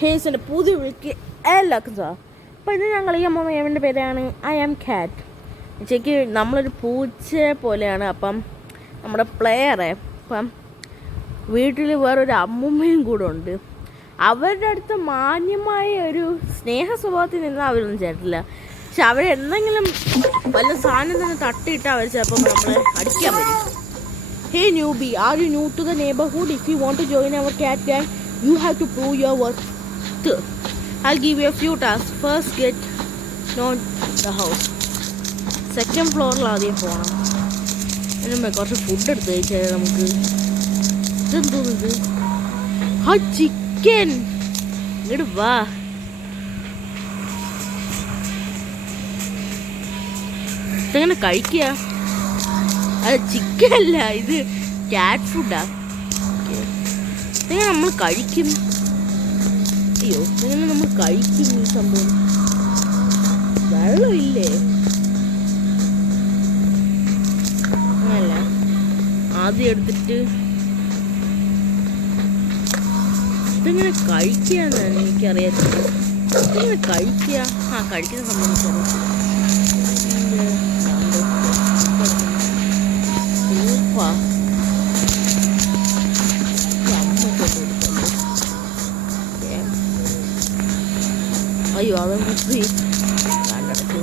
ഹേസിൻ്റെ പുതിയ വിളിക്ക് എല്ലാവർക്കും സാർ. അപ്പോൾ ഇത് ഞങ്ങൾ ഈ അമ്മ എൻ്റെ പേരാണ് ഐ ആം ക്യാറ്റ്. ഉച്ചയ്ക്ക് നമ്മളൊരു പൂച്ച പോലെയാണ്. അപ്പം നമ്മുടെ പ്ലെയറെ ഇപ്പം വീട്ടിൽ വേറൊരു അമ്മൂമ്മയും കൂടെ ഉണ്ട്. അവരുടെ അടുത്ത് മാന്യമായ ഒരു സ്നേഹ സ്വഭാവത്തിൽ നിന്ന് അവരൊന്നും ചേട്ടില്ല. പക്ഷെ അവരെന്തെങ്കിലും വല്ല സാധനം തന്നെ തട്ടിയിട്ട് അവർ ചിലപ്പം നമ്മളെ അടിക്കാൻ വരും. Hey newbie, are you new to the neighbourhood? If you want to join our cat gang you have to prove your worth. I'll give you a few tasks. First, get know the house. Second floor ആദ്യം പോകണം. അതിന് കുറച്ച് food എടുത്ത് കഴിച്ചാൽ നമുക്ക് ഇതെന്തോന്നിത്? ആ chicken ഇങ്ങോട്ട് വാ. ഇതെങ്ങനെ കഴിക്കുക? അത് ചിക്കൻ അല്ല, ഇത് ക്യാറ്റ് ഫുഡാ. ഇതെങ്ങനെ നമ്മൾ കഴിക്കും? അയ്യോ, ഇതെങ്ങനെ നമ്മൾ കഴിക്കും? ഈ സംഭവം വെള്ളമില്ലേ? അങ്ങനല്ല, ആദ്യം എടുത്തിട്ട് ഇതെങ്ങനെ കഴിക്കാന്നാണ് എനിക്കറിയാത്തത്. ഇതെങ്ങനെ കഴിക്കുക? കഴിക്കുന്ന സംഭവം സൂപ്പാ. അയ്യോ, അവൻ കുത്തി കണ്ടടച്ചു.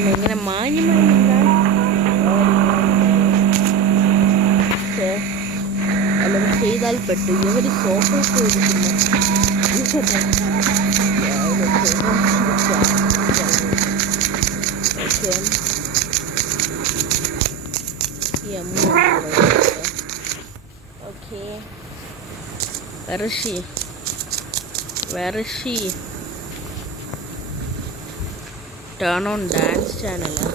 ഇങ്ങനെ മാന്യമായില്ല അല്ലെങ്കിൽ ചെയ്താൽ പെട്ടു. ഇവർ സോഫയൊക്കെ എടുക്കുന്നു. Okay, where is she? Turn on dance ചാനലാ.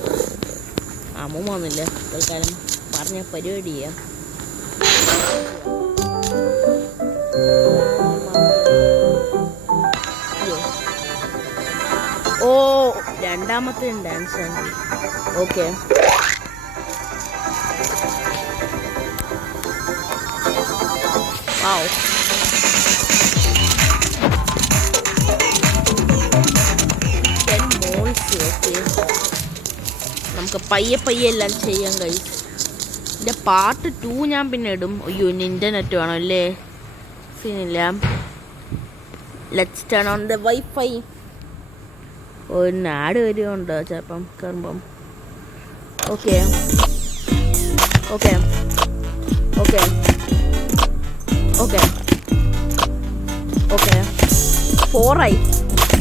അമ്മൂമ്മ ഒന്നുമില്ല തൽക്കാലം, പറഞ്ഞ പരിപാടി ചെയ്യാം. ഓ, രണ്ടാമത്തെ ഡാൻസ് ആണ്. ഓക്കെ, വാവ്. നമുക്ക് പയ്യെ പയ്യെ എല്ലാം ചെയ്യാൻ കഴിയും. ഇതിൻ്റെ പാർട്ട് 2 ഞാൻ പിന്നെ ഇടും. അയ്യോ, ഇനി ഇൻ്റർനെറ്റ് വേണം അല്ലേ? സീനില്ല. Let's turn on the wifi. ഒരു നാട് വരുമുണ്ടോ ചിലപ്പം കയറുമ്പം? Okay okay okay okay okay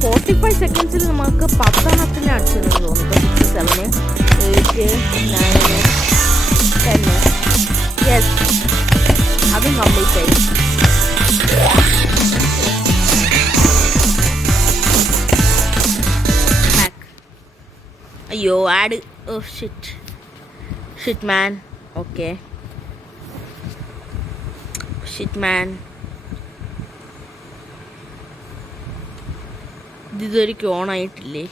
45 സെക്കൻഡ്സിൽ നമുക്ക് 10 അടിച്ചെന്ന് തോന്നുന്നു. 6, 7, 8, 9, 10. യെസ്, അതും കംപ്ലീറ്റ് ആയി. അയ്യോ, ad. Oh shit man. Okay, shit man. ഇതൊരിക്കും ഓണായിട്ടില്ലേ?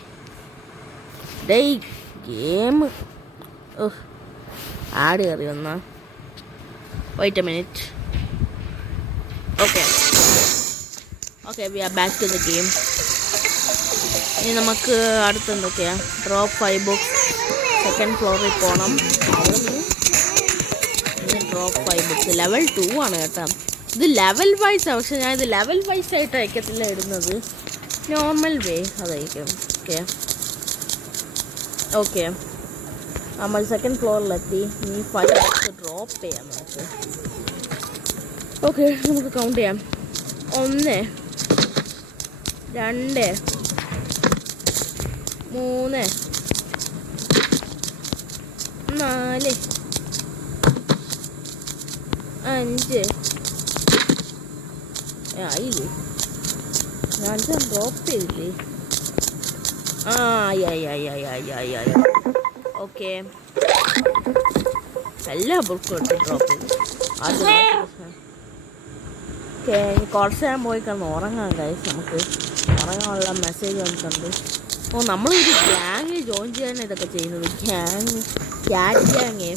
ഡേയ് ഗെയിം. ആഡ് കയറി വന്നാ. Wait a minute. Okay we are back to the game. ഇനി നമുക്ക് അടുത്തെന്തൊക്കെയാ? Drop 5 books. സെക്കൻഡ് ഫ്ലോറിൽ പോകണം. Drop 5 books. ലെവൽ 2 ആണ് കേട്ടോ. ഇത് ലെവൽ വൈസാണ്, പക്ഷെ ഞാൻ ഇത് ലെവൽ വൈസ് ആയിട്ട് അയക്കത്തില്ല ഇടുന്നത്. നോർമൽ വേ അതായിരിക്കും. ഓക്കെ നമ്മൾ സെക്കൻഡ് ഫ്ലോറിലെത്തി. ഇനി 5 books ഡ്രോപ്പ് ചെയ്യാം നമുക്ക്. ഓക്കെ, നമുക്ക് കൗണ്ട് ചെയ്യാം. 1, 2, 3, 4, 5. ആയില്ലേ? ഞാൻ ഡ്രോപ്പ് ചെയ്തില്ലേ? ഓക്കെ, എല്ലാ ബുക്കും എടുത്ത് ഡ്രോപ്പ് ചെയ്തു. അത് ഓക്കെ, ഇനി കുറച്ച് നേരം പോയി കിടന്ന് ഉറങ്ങാം ഗൈസ്. നമുക്ക് ഉറങ്ങാനുള്ള മെസ്സേജ് വന്നിട്ടുണ്ട്. ഓ, നമ്മളൊരു ഗ്യാങ് ജോയിൻ ചെയ്യാൻ ഇതൊക്കെ ചെയ്യുന്നത്. Cat gang.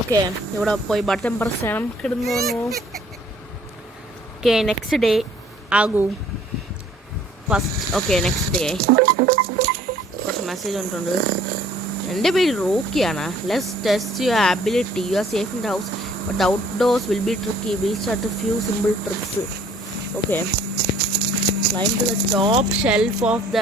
ഓക്കെ, ഇവിടെ പോയി ബട്ടൺ പ്രസ് ചെയ്യണം. കിടന്നു. ഓക്കെ, നെക്സ്റ്റ് ഡേ ആകൂ. ഫസ്റ്റ് ഓക്കെ, നെക്സ്റ്റ് ഡേ കുറച്ച് മെസ്സേജ് വന്നിട്ടുണ്ട്. എൻ്റെ പേര് റോക്കിയാണ്. Let's test your ability. You are safe in the house but the outdoors will be tricky. Will start a few simple tricks. Okay, climb to the top shelf of the